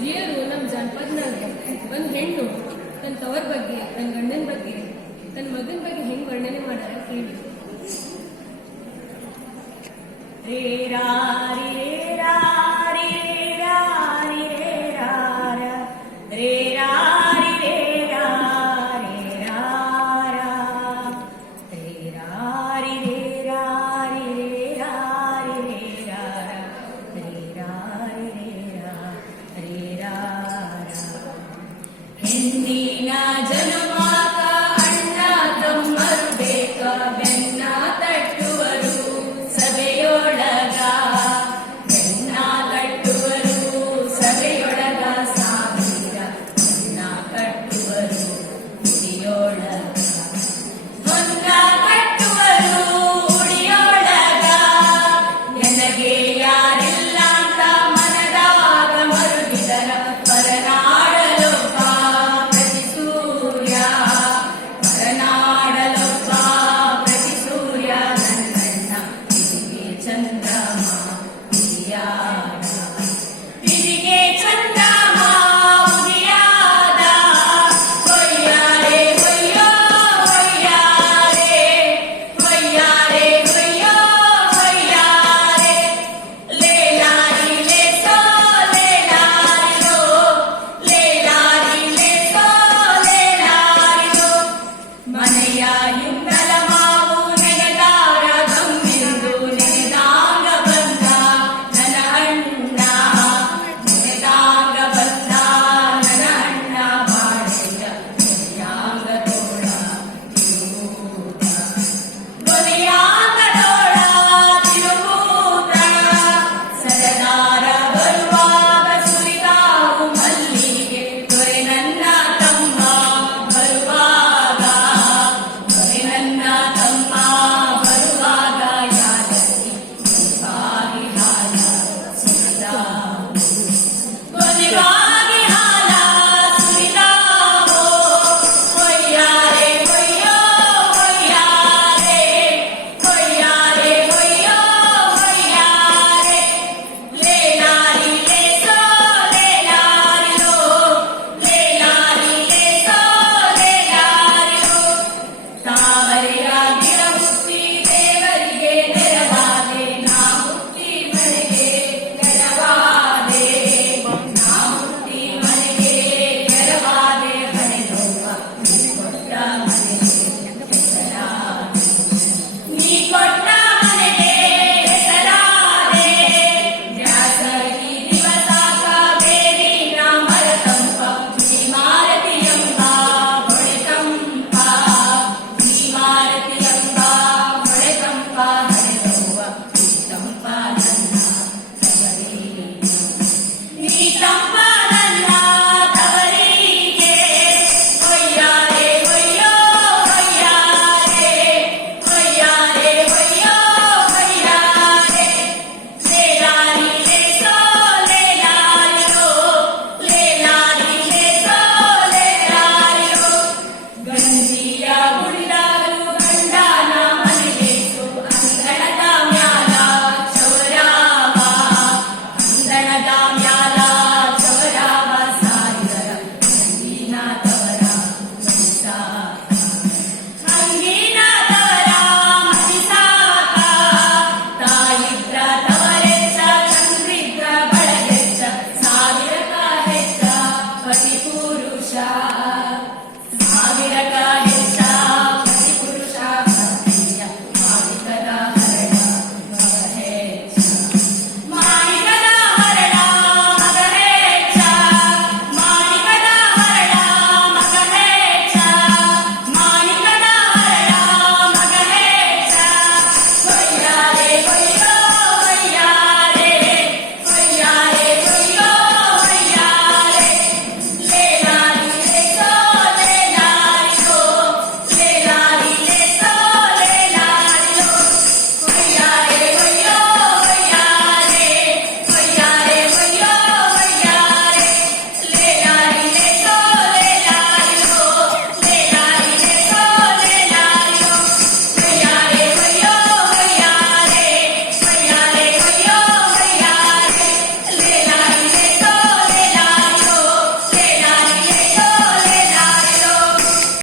ಹಿರಿಯರು ನಮ್ಮ ಜಾನಪದನಾಗ ಒಂದು ಹೆಣ್ಣು ತನ್ನ ತವರ ಬಗ್ಗೆ ತನ್ನ ಗಂಡನ ಬಗ್ಗೆ ತನ್ನ ಮಗನ ಬಗ್ಗೆ ಹೆಂಗ್ ವರ್ಣನೆ ಮಾಡ್ಯಾರ ಕೇಳಿ.